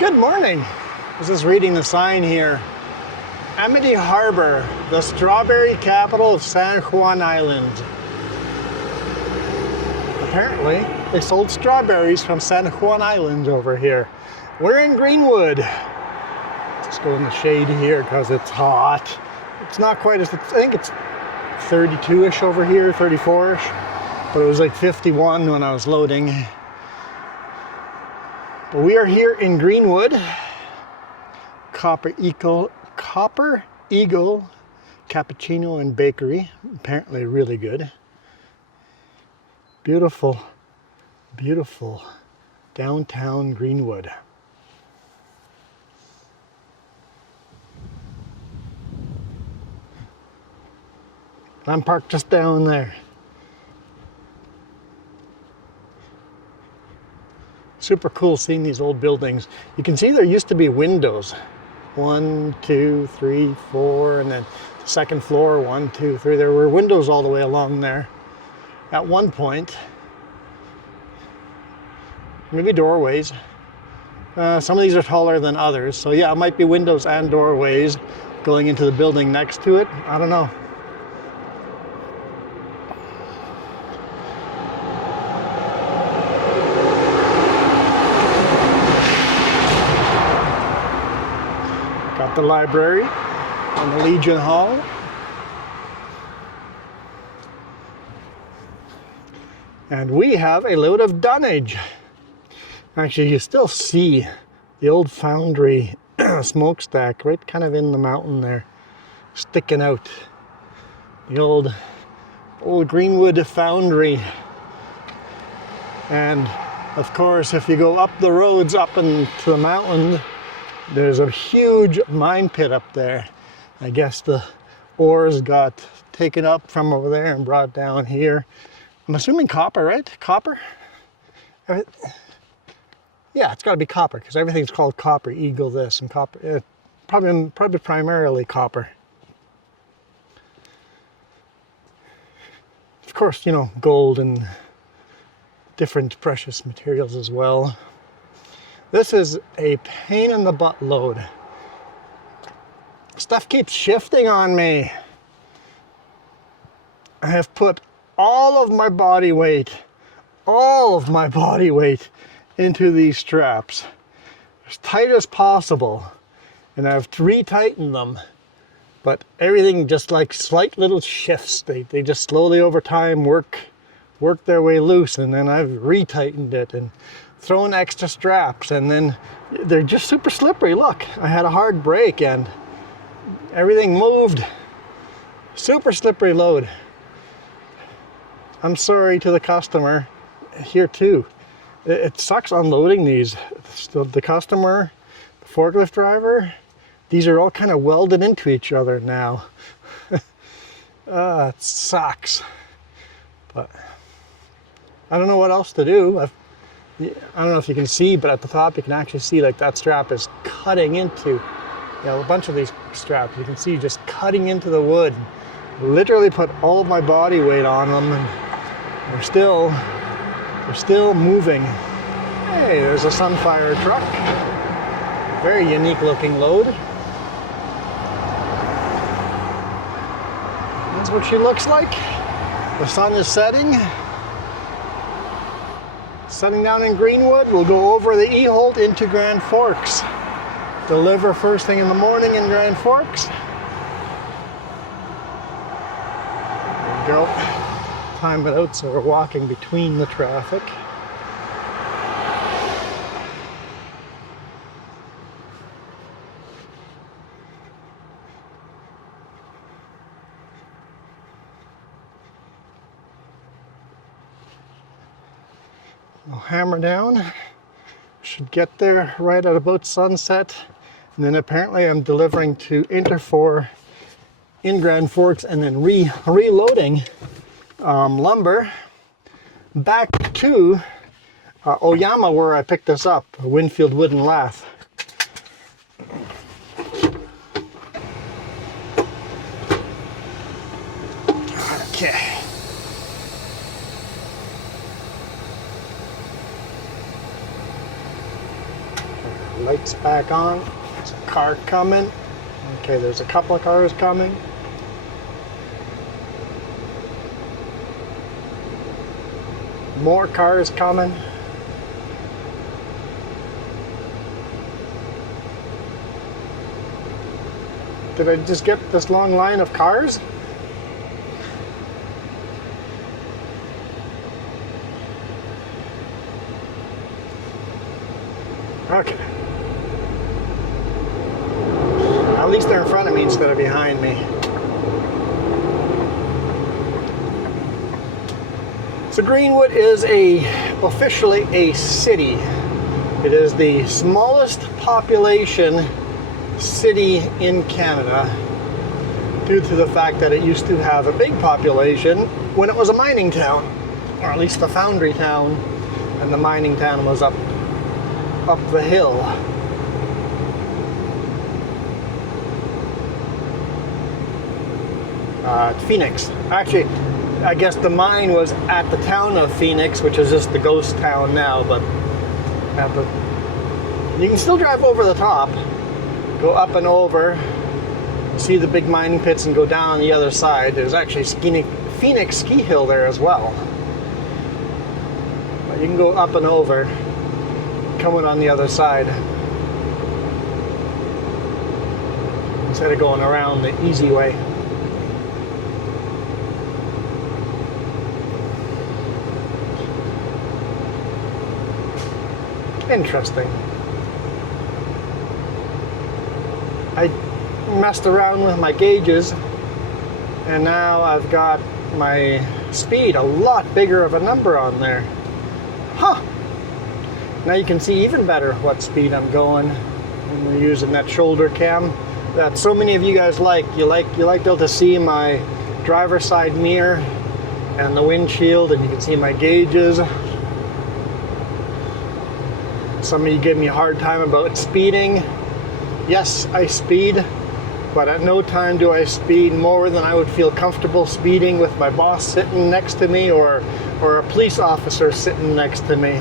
Good morning. I was just reading the sign here. Amity Harbor, the strawberry capital of San Juan Island. Apparently, they sold strawberries from San Juan Island over here. We're in Greenwood. Let's go in the shade here because it's hot. It's not quite as, I think it's 32-ish over here, 34-ish. But it was like 51 when I was loading. But we are here in Greenwood. Copper Eagle Cappuccino and Bakery. Apparently really good. Beautiful, beautiful downtown Greenwood. I'm parked just down there. Super cool seeing these old buildings. You can see there used to be windows. 1, 2, 3, 4, and then the second floor, 1, 2, 3. There were windows all the way along there at one point. Maybe doorways. Some of these are taller than others. So yeah, it might be windows and doorways going into the building next to it. I don't know. Got the library on the Legion Hall. And we have a load of dunnage. Actually, you still see the old foundry smokestack right kind of in the mountain there, sticking out. The old Greenwood foundry. And of course, if you go up the roads up into the mountain, there's a huge mine pit up there. I guess the ores got taken up from over there and brought down here. I'm assuming copper, right? Copper? Yeah, it's got to be copper because everything's called Copper Eagle this and copper. Probably primarily copper. Of course, you know, gold and different precious materials as well. This is a pain in the butt load. Stuff keeps shifting on me. I have put all of my body weight into these straps as tight as possible, and I've retightened them, but everything just like slight little shifts. They just slowly over time work their way loose, and then I've retightened it and thrown extra straps, and then they're just super slippery. Look, I had a hard break and everything moved. Super slippery load. I'm sorry to the customer here too. It sucks unloading these. The customer, the forklift driver, these are all kind of welded into each other now. It sucks. But I don't know what else to do. I don't know if you can see, but at the top you can actually see like that strap is cutting into, a bunch of these straps you can see just cutting into the wood. Literally put all of my body weight on them, and they're still moving. Hey, there's a Sunfire truck. Very unique looking load. That's what she looks like. The sun is setting. Setting down in Greenwood, we'll go over the E-Holt into Grand Forks. Deliver first thing in the morning in Grand Forks. There we go. Time it out so we're walking between the traffic. I'll hammer down. Should get there right at about sunset. And then apparently I'm delivering to Interfor in Grand Forks and then reloading lumber back to Oyama where I picked this up, a Winfield wooden lath. Okay. Lights back on. There's a car coming. Okay, there's a couple of cars coming. More cars coming. Did I just get this long line of cars? Okay. At least they're in front of me instead of behind me. So Greenwood is officially a city. It is the smallest population city in Canada due to the fact that it used to have a big population when it was a mining town, or at least a foundry town, and the mining town was up the hill. Phoenix. Actually, I guess the mine was at the town of Phoenix, which is just the ghost town now, but you can still drive over the top, go up and over, see the big mining pits and go down on the other side. There's actually Phoenix ski hill there as well. But you can go up and over, coming on the other side, instead of going around the easy way. Interesting. I messed around with my gauges, and now I've got my speed a lot bigger of a number on there. Huh! Now you can see even better what speed I'm going when we're using that shoulder cam that so many of you guys like. You like to be able to see my driver's side mirror and the windshield, and you can see my gauges. Some of you give me a hard time about speeding. Yes, I speed, but at no time do I speed more than I would feel comfortable speeding with my boss sitting next to me or a police officer sitting next to me.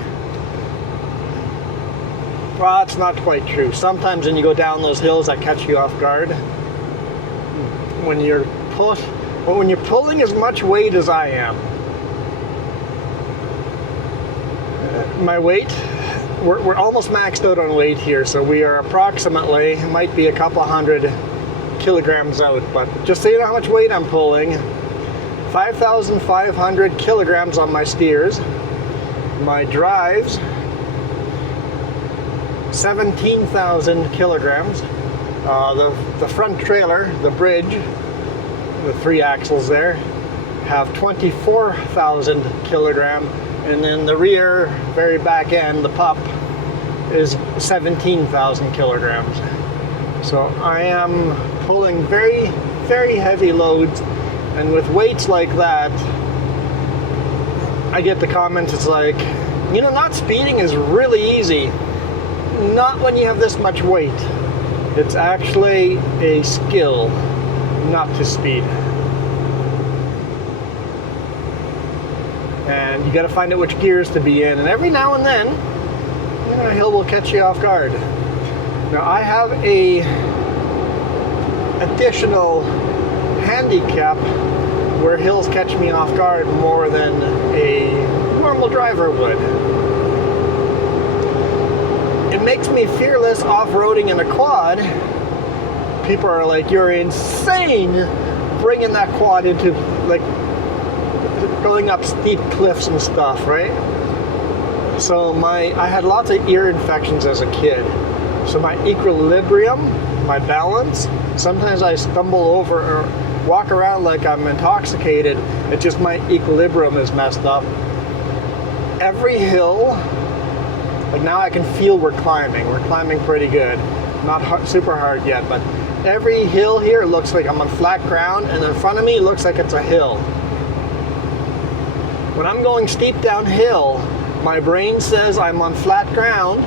Well, that's not quite true. Sometimes when you go down those hills, I catch you off guard. When you're pulling as much weight as I am, my weight, we're almost maxed out on weight here, so we are approximately, might be a couple hundred kilograms out, but just so you know how much weight I'm pulling, 5,500 kilograms on my steers. My drives, 17,000 kilograms. The front trailer, the bridge, the 3 axles there, have 24,000 kilograms. And then the rear, very back end, the pup, is 17,000 kilograms. So I am pulling very, very heavy loads, and with weights like that, I get the comments, it's like, you know, not speeding is really easy. Not when you have this much weight. It's actually a skill not to speed. And you got to find out which gears to be in, and every now and then, you know, a hill will catch you off guard. Now I have a additional handicap where hills catch me off guard more than a normal driver would. It makes me fearless off-roading in a quad. People are like, you're insane bringing that quad into, like, going up steep cliffs and stuff, right? So I had lots of ear infections as a kid. So my equilibrium, my balance, sometimes I stumble over or walk around like I'm intoxicated. It's just my equilibrium is messed up. Every hill, like now I can feel we're climbing. We're climbing pretty good. Not super hard yet, but every hill here looks like I'm on flat ground, and in front of me it looks like it's a hill. When I'm going steep downhill, my brain says I'm on flat ground,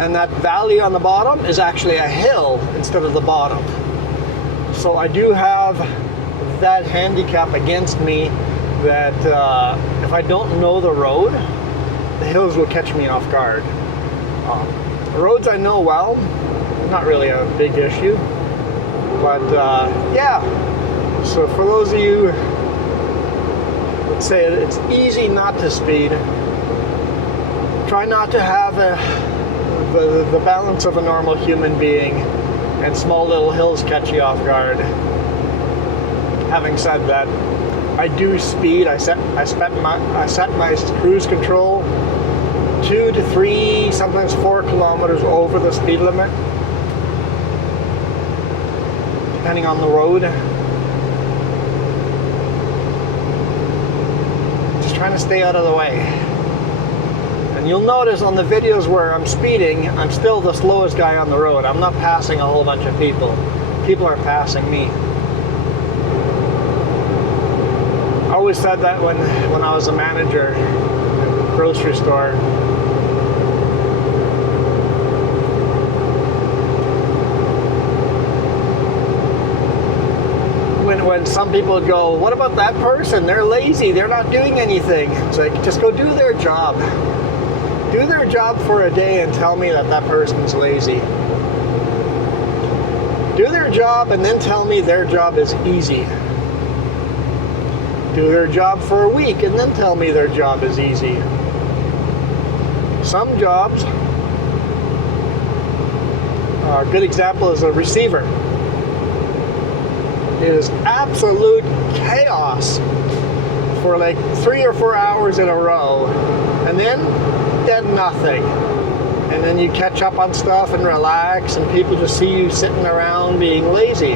and that valley on the bottom is actually a hill instead of the bottom. So I do have that handicap against me that if I don't know the road, the hills will catch me off guard. Roads I know well, not really a big issue. But yeah, so for those of you that say it's easy not to speed, try not to have the balance of a normal human being, and small little hills catch you off guard. Having said that, I do speed. I set my cruise control 2 to 3, sometimes 4 kilometers over the speed limit, depending on the road. Just trying to stay out of the way. And you'll notice on the videos where I'm speeding, I'm still the slowest guy on the road. I'm not passing a whole bunch of people. People are passing me. I always said that when I was a manager at a grocery store. When some people would go, what about that person? They're lazy, they're not doing anything. It's like, just go do their job. Do their job for a day and tell me that that person's lazy. Do their job and then tell me their job is easy. Do their job for a week and then tell me their job is easy. Some jobs, a good example is a receiver. It is absolute chaos for like 3 or 4 hours in a row, and then nothing. And then you catch up on stuff and relax, and people just see you sitting around being lazy,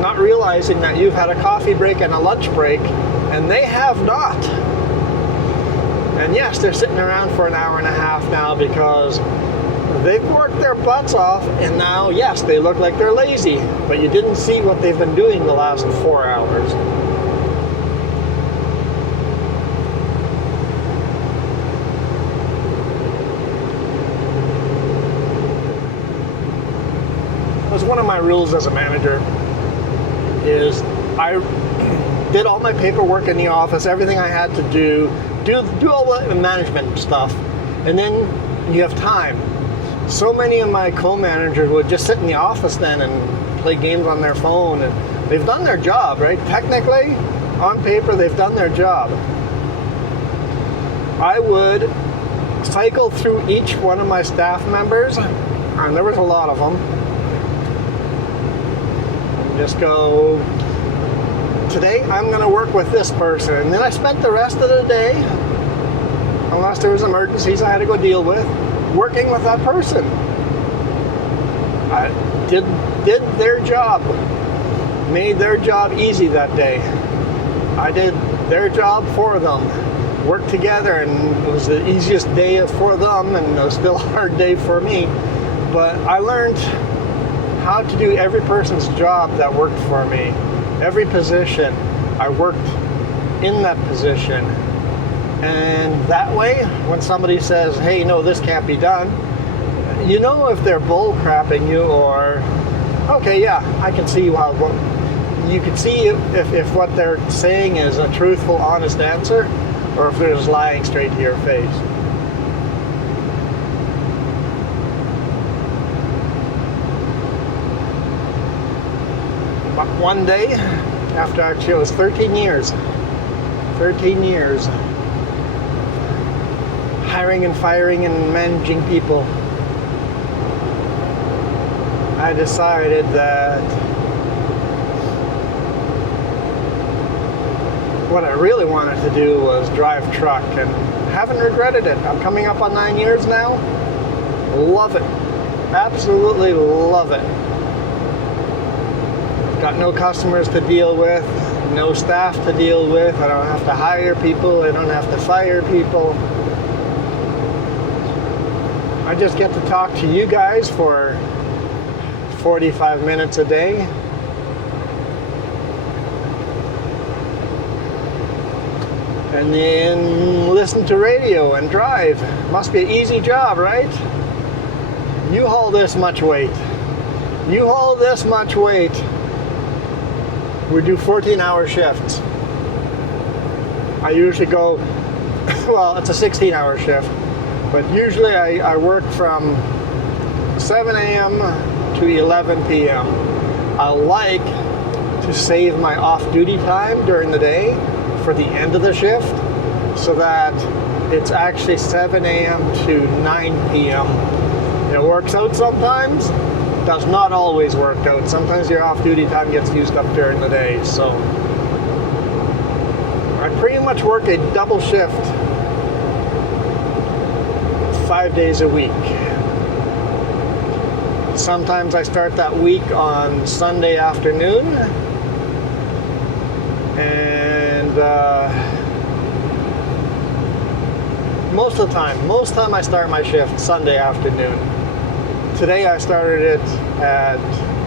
not realizing that you've had a coffee break and a lunch break, and they have not. And yes, they're sitting around for an hour and a half now because they've worked their butts off, and now, yes, they look like they're lazy, but you didn't see what they've been doing the last 4 hours. That was one of my rules as a manager, is I did all my paperwork in the office, everything I had to do all the management stuff, and then you have time. So many of my co-managers would just sit in the office then and play games on their phone, and they've done their job, right? Technically, on paper, they've done their job. I would cycle through each one of my staff members, and there was a lot of them, and just go, today I'm going to work with this person. And then I spent the rest of the day, unless there was emergencies I had to go deal with, working with that person. I did their job, made their job easy that day. I did their job for them, worked together, and it was the easiest day for them, and it was still a hard day for me. But I learned how to do every person's job that worked for me. Every position, I worked in that position. And that way, when somebody says, hey, no, this can't be done, you know if they're bull crapping you, or, okay, yeah, I can see how, you can see if what they're saying is a truthful, honest answer, or if they're just lying straight to your face. But one day, after actually it was 13 years, hiring and firing and managing people, I decided that what I really wanted to do was drive truck, and haven't regretted it. I'm coming up on 9 years now. Love it. Absolutely love it. Got no customers to deal with, no staff to deal with. I don't have to hire people. I don't have to fire people. I just get to talk to you guys for 45 minutes a day. And then listen to radio and drive. Must be an easy job, right? You haul this much weight. You haul this much weight. We do 14-hour shifts. I usually go, well, it's a 16-hour shift. But usually I work from 7 a.m. to 11 p.m. I like to save my off-duty time during the day for the end of the shift so that it's actually 7 a.m. to 9 p.m. It works out sometimes, does not always work out. Sometimes your off-duty time gets used up during the day. So I pretty much work a double shift 5 days a week. Sometimes I start that week on Sunday afternoon, and most of the time I start my shift Sunday afternoon. Today I started it at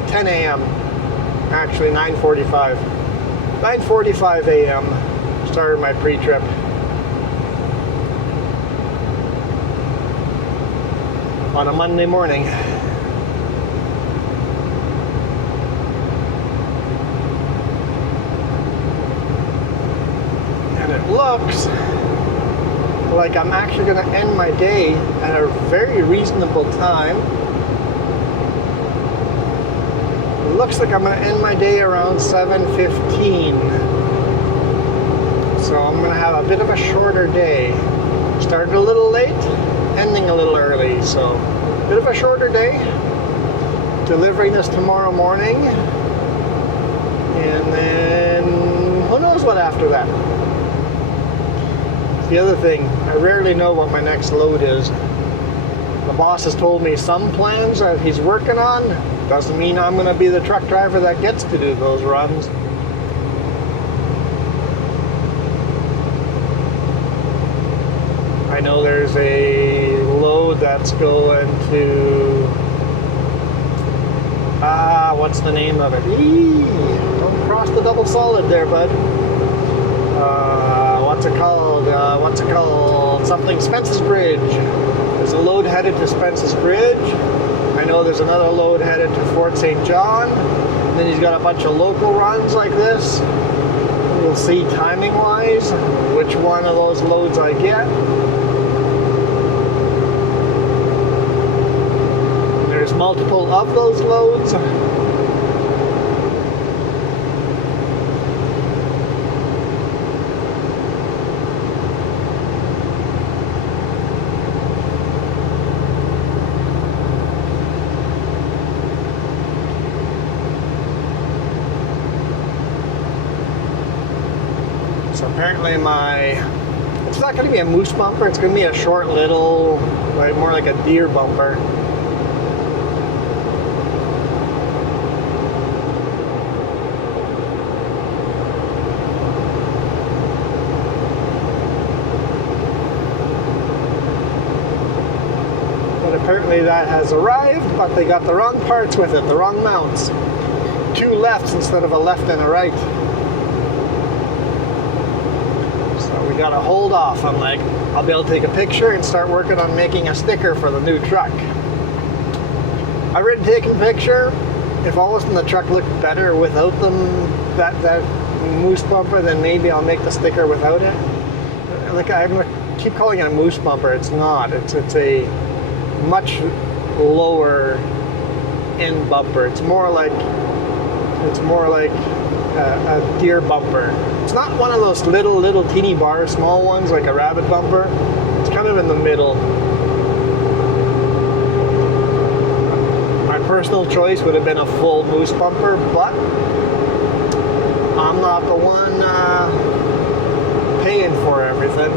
10 a.m. Actually 9:45. 9:45 a.m. started my pre-trip. On a Monday morning. And it looks like I'm actually going to end my day at a very reasonable time. It looks like I'm going to end my day around 7:15. So I'm going to have a bit of a shorter day. Started a little late, ending a little early. So a bit of a shorter day. Delivering this tomorrow morning. And then who knows what after that. The other thing, I rarely know what my next load is. The boss has told me some plans that he's working on. Doesn't mean I'm going to be the truck driver that gets to do those runs. I know there's a load that's going to... what's the name of it? Don't cross the double solid there, bud. What's it called? Something Spence's Bridge. There's a load headed to Spence's Bridge. I know there's another load headed to Fort St. John. And then he's got a bunch of local runs like this. We'll see timing-wise which one of those loads I get. There's multiple of those loads. So apparently it's not going to be a moose bumper, it's going to be a short little, like more like a deer bumper. But apparently that has arrived, but they got the wrong parts with it, the wrong mounts. 2 lefts instead of a left and a right. We gotta hold off. I'm like, I'll be able to take a picture and start working on making a sticker for the new truck. I've already taken a picture. If all of a sudden the truck looked better without that moose bumper, then maybe I'll make the sticker without it. Like, I'm gonna keep calling it a moose bumper. It's not. It's a much lower end bumper. It's more like a deer bumper. It's not one of those little teeny bar small ones like a rabbit bumper. It's kind of in the middle. My personal choice would have been a full moose bumper, but I'm not the one paying for everything.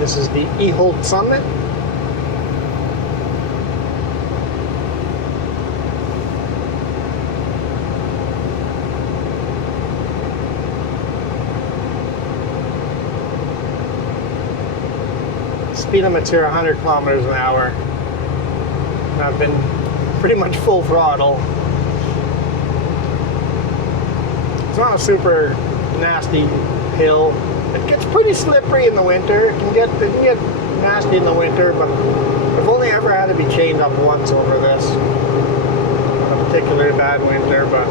This is the Eholt Summit. Speed limit's here 100 kilometers an hour. And I've been pretty much full throttle. It's not a super nasty hill. It gets pretty slippery in the winter. It can get nasty in the winter, but I've only ever had to be chained up once over this. A particularly bad winter, but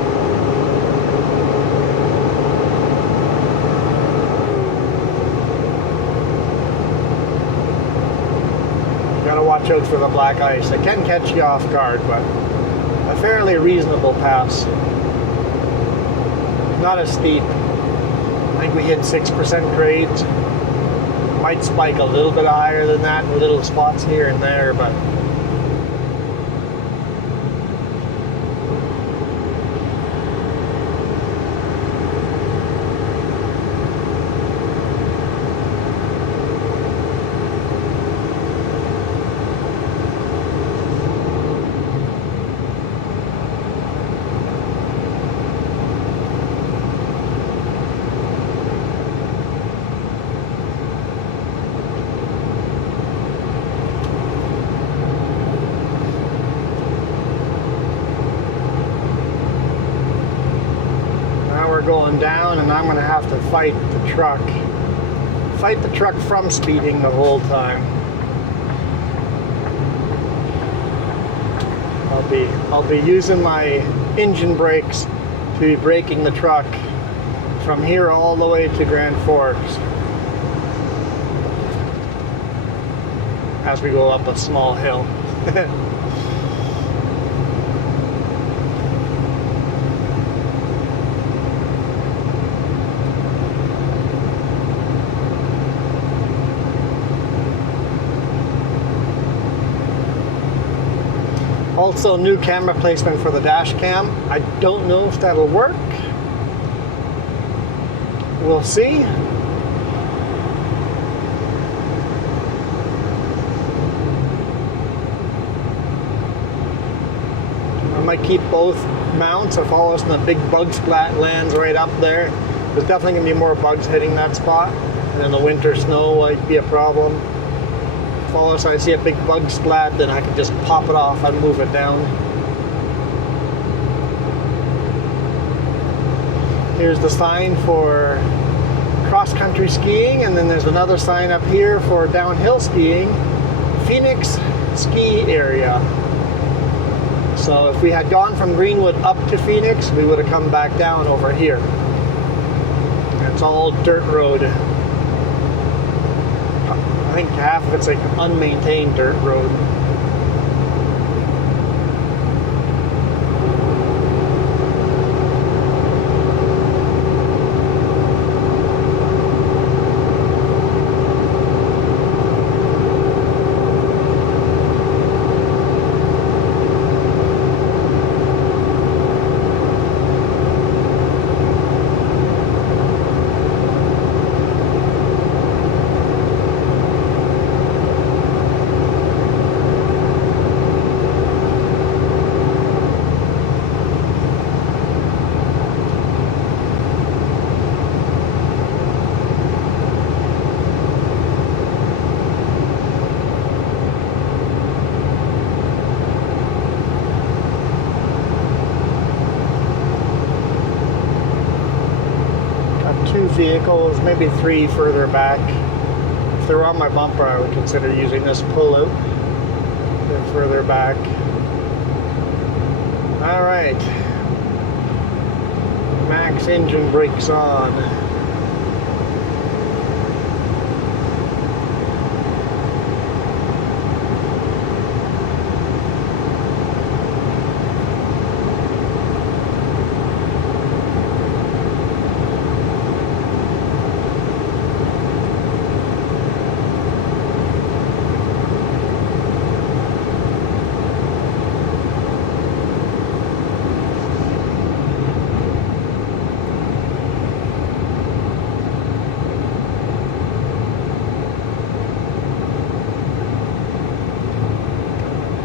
you gotta watch out for the black ice. It can catch you off guard, but a fairly reasonable pass. Not as steep. I think we hit 6% grades. Might spike a little bit higher than that in little spots here and there, but going down, and I'm going to have to fight the truck. Fight the truck from speeding the whole time. I'll be using my engine brakes to be braking the truck from here all the way to Grand Forks as we go up a small hill. Also, new camera placement for the dash cam. I don't know if that'll work. We'll see. I might keep both mounts if all of a sudden a big bug splat lands right up there. There's definitely going to be more bugs hitting that spot. And then the winter snow might be a problem. If all of a sudden I see a big bug splat, then I can just pop it off and move it down. Here's the sign for cross-country skiing, and then there's another sign up here for downhill skiing, Phoenix ski area. So if we had gone from Greenwood up to Phoenix, we would have come back down over here. It's all dirt road. I think half of it's like unmaintained dirt road. Vehicles, maybe 3 further back. If they were on my bumper, I would consider using this pull-out. They're further back. All right. Max engine brakes on.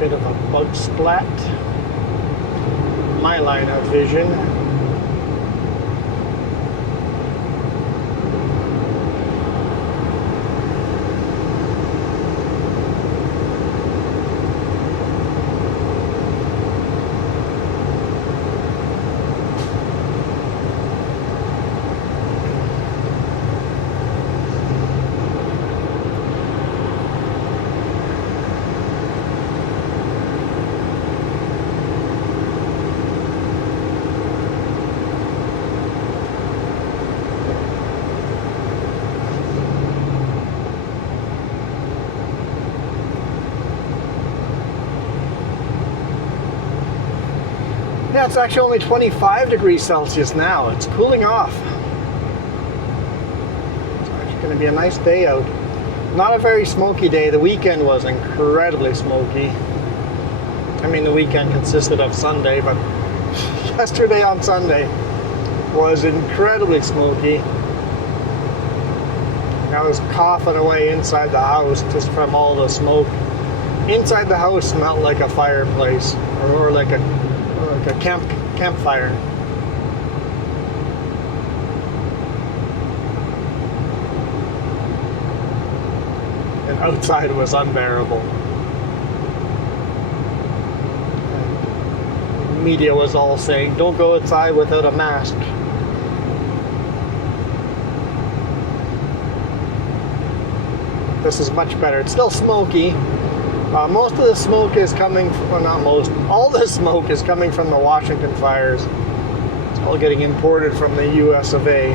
Bit of a bug splat. My line of vision. Yeah, it's actually only 25 degrees Celsius now. It's cooling off. It's actually going to be a nice day out. Not a very smoky day. The weekend was incredibly smoky. I mean, the weekend consisted of Sunday, but yesterday on Sunday was incredibly smoky. I was coughing away inside the house just from all the smoke. Inside the house smelled like a fireplace, or like a campfire. And outside was unbearable. And the media was all saying, don't go outside without a mask. This is much better. It's still smoky. Most of the smoke is coming from, well, not most, all the smoke is coming from the Washington fires. It's all getting imported from the US of A.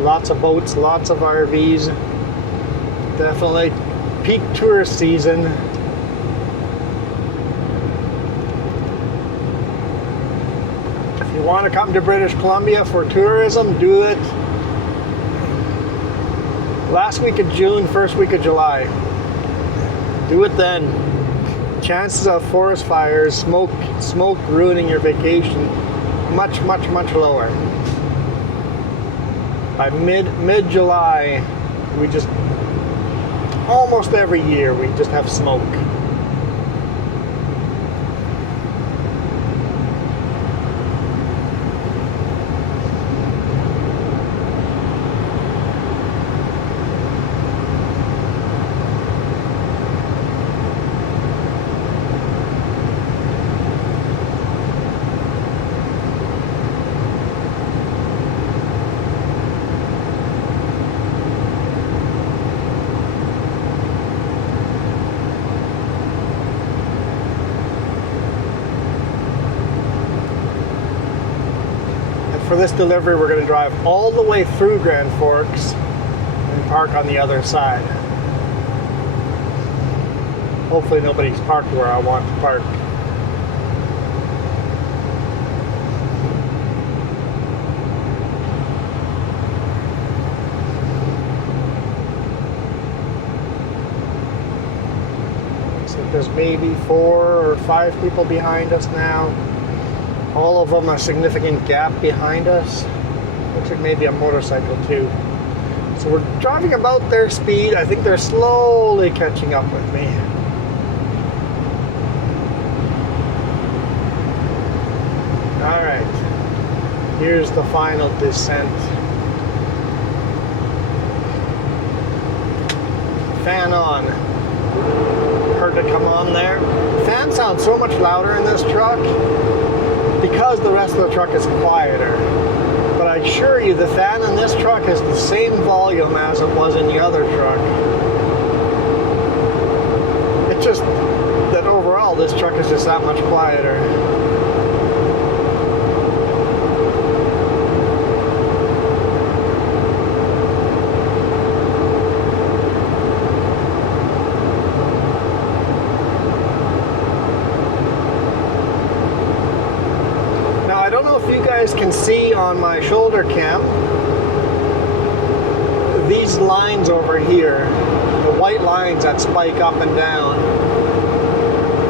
Lots of boats, lots of RVs. Definitely peak tourist season. If you want to come to British Columbia for tourism, do it last week of June, first week of July. Do it then. Chances of forest fires, smoke ruining your vacation, much lower. By mid-July, we just, almost every year, we just have smoke. For this delivery, we're going to drive all the way through Grand Forks and park on the other side. Hopefully nobody's parked where I want to park. So there's maybe 4 or 5 people behind us now. All of them a significant gap behind us. Looks like maybe a motorcycle too. So we're driving about their speed. I think they're slowly catching up with me. All right, here's the final descent. Fan on. Heard it come on there. Fan sounds so much louder in this truck because the rest of the truck is quieter. But I assure you, the fan in this truck is the same volume as it was in the other truck. It's just that overall, this truck is just that much quieter. Can see on my shoulder cam these lines over here, the white lines that spike up and down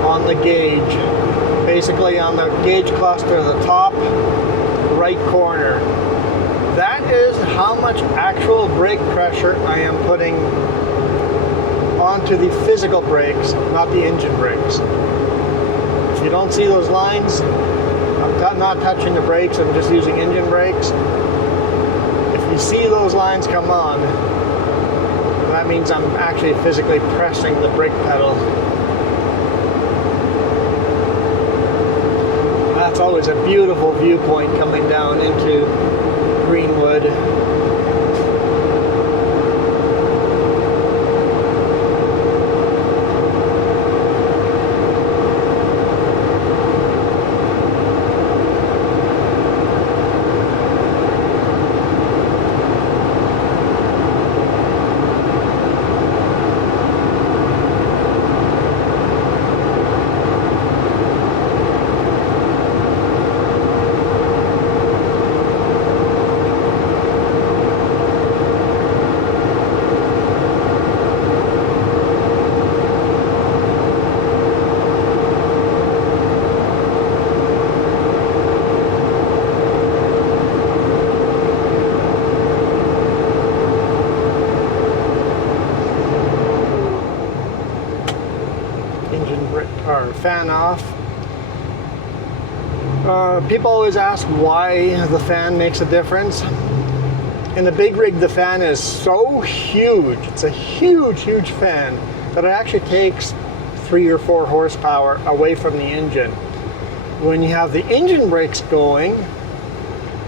on the gauge, basically on the gauge cluster, the top right corner. That is how much actual brake pressure I am putting onto the physical brakes, not the engine brakes. If you don't see those lines, I'm not touching the brakes, I'm just using engine brakes. If you see those lines come on, that means I'm actually physically pressing the brake pedal. That's always a beautiful viewpoint coming down into Greenwood. Fan off. People always ask why the fan makes a difference. In the big rig, the fan is so huge. It's a huge, huge fan that it actually takes 3 or 4 horsepower away from the engine. When you have the engine brakes going,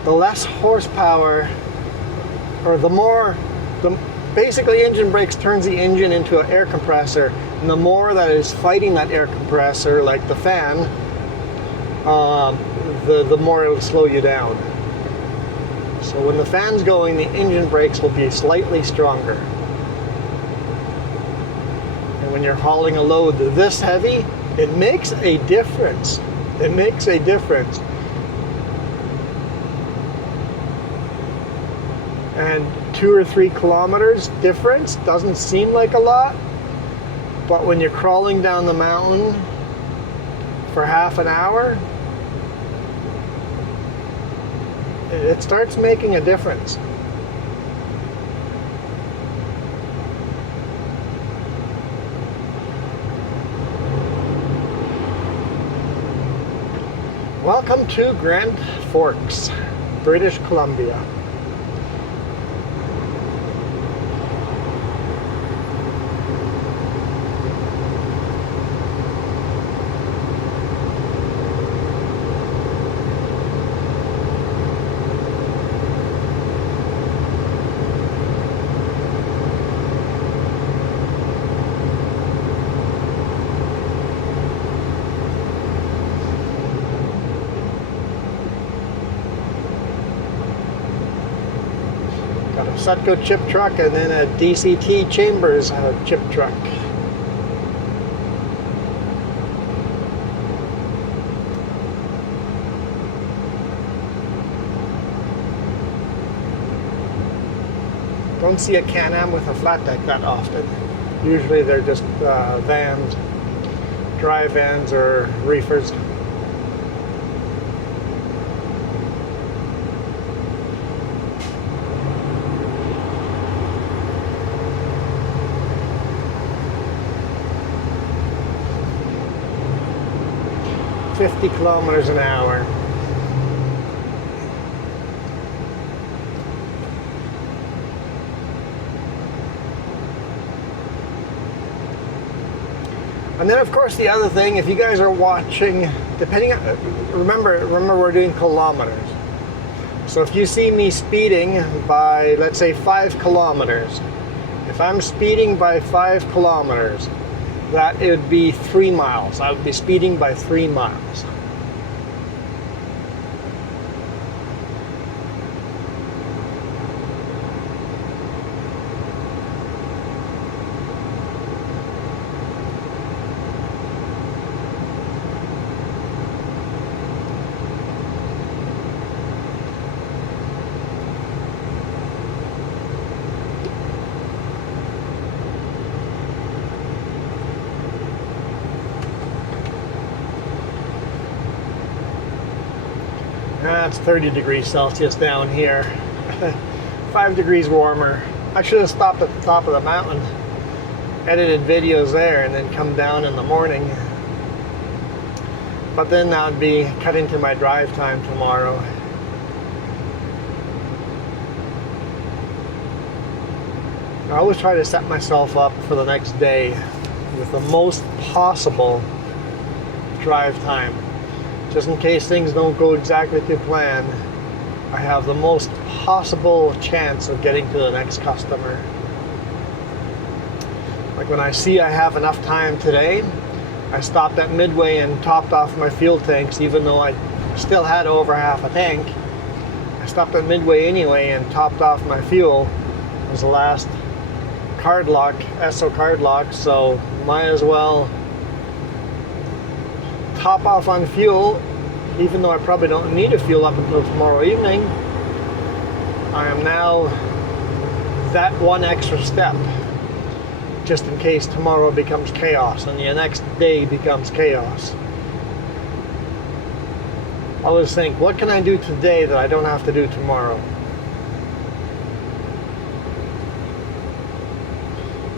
the less horsepower, or basically engine brakes turns the engine into an air compressor, and the more that is fighting that air compressor, like the fan, the more it will slow you down. So when the fan's going, the engine brakes will be slightly stronger. And when you're hauling a load this heavy, it makes a difference. It makes a difference. And 2 or 3 kilometers difference doesn't seem like a lot, but when you're crawling down the mountain for half an hour, it starts making a difference. Welcome to Grand Forks, British Columbia. Got a Sutco chip truck and then a DCT Chambers chip truck. Don't see a Can-Am with a flat deck that often. Usually they're just vans, dry vans or reefers. .50 kilometers an hour. And then of course the other thing, if you guys are watching, depending on, remember we're doing kilometers. So if you see me speeding by, let's say 5 kilometers, if I'm speeding by 5 kilometers, that it would be 3 miles. I would be speeding by 3 miles. That's 30 degrees Celsius down here. 5 degrees warmer. I should have stopped at the top of the mountain. edited videos there and then come down in the morning. But then that would be cut into my drive time tomorrow. I always try to set myself up for the next day with the most possible drive time. Just in case things don't go exactly to plan, I have the most possible chance of getting to the next customer. Like when I see I have enough time today, I stopped at Midway and topped off my fuel tanks, even though I still had over half a tank. I stopped at Midway anyway and topped off my fuel. It was the last card lock, ESSO card lock, so might as well top off on fuel, even though I probably don't need a fuel up until tomorrow evening. I am now that one extra step, just in case tomorrow becomes chaos and the next day becomes chaos. I always think, what can I do today that I don't have to do tomorrow?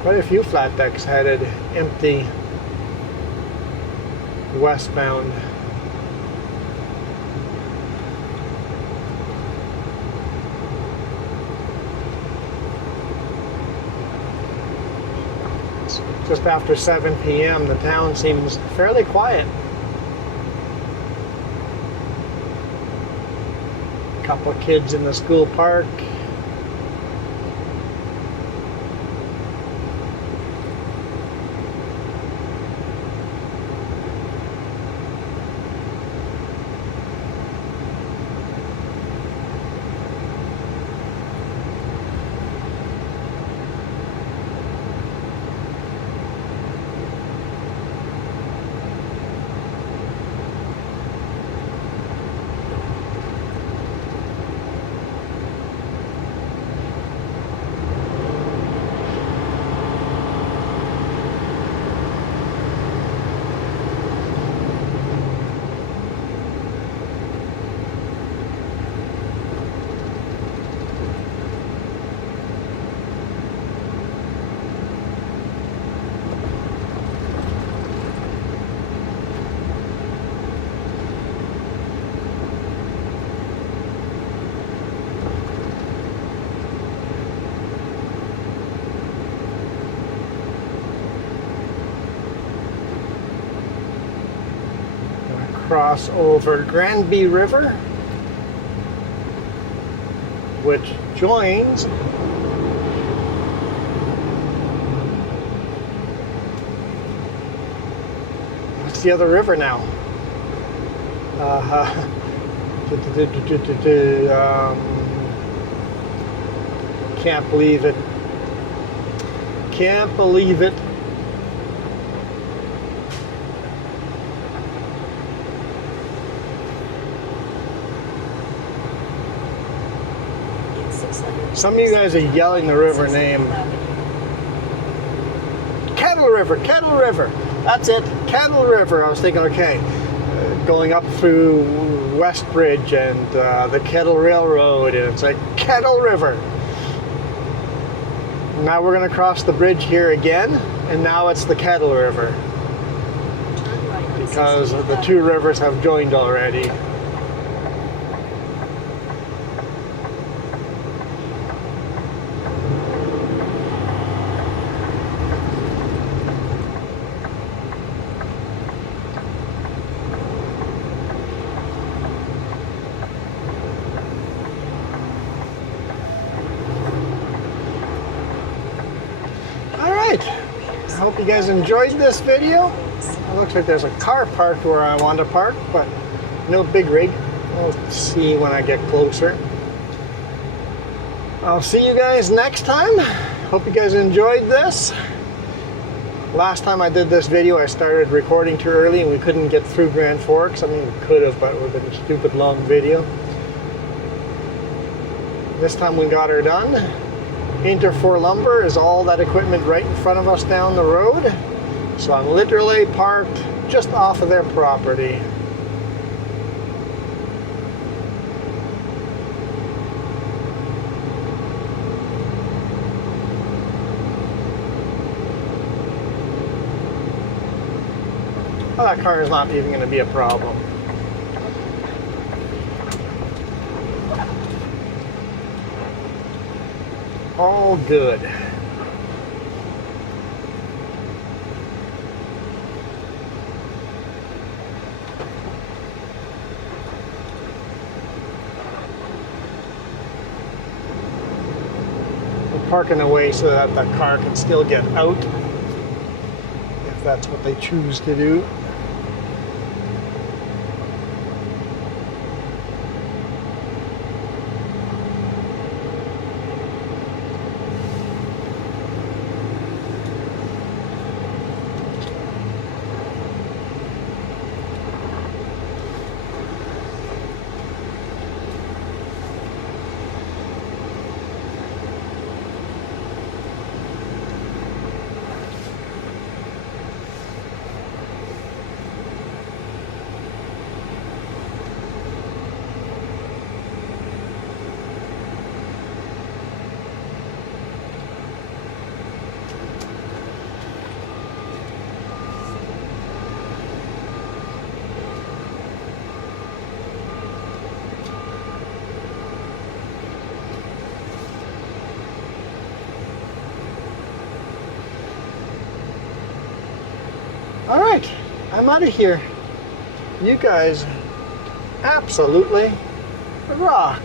Quite a few flat decks headed empty westbound. It's just after 7 p.m. the town seems fairly quiet. A couple of kids in the school park. Cross over Granby River, which joins what's the other river now? Can't believe it. Can't believe it. Some of you guys are yelling the river name. Kettle River, Kettle River. That's it, Kettle River. I was thinking, okay, going up through Westbridge and the Kettle Railroad, and it's like Kettle River. Now we're going to cross the bridge here again, and now it's the Kettle River, because the two rivers have joined already. I hope you guys enjoyed this video. It looks like there's a car parked where I want to park, but no big rig. We'll see when I get closer. I'll see you guys next time. Hope you guys enjoyed this. Last time I did this video, I started recording too early and we couldn't get through Grand Forks. I mean, we could have, but it would have been a stupid long video. This time we got her done. Interfor Lumber is all that equipment right in front of us down the road. So I'm literally parked just off of their property. Well, that car is not even going to be a problem. All good. We're parking away so that the car can still get out, if that's what they choose to do. All right, I'm out of here. You guys absolutely rock.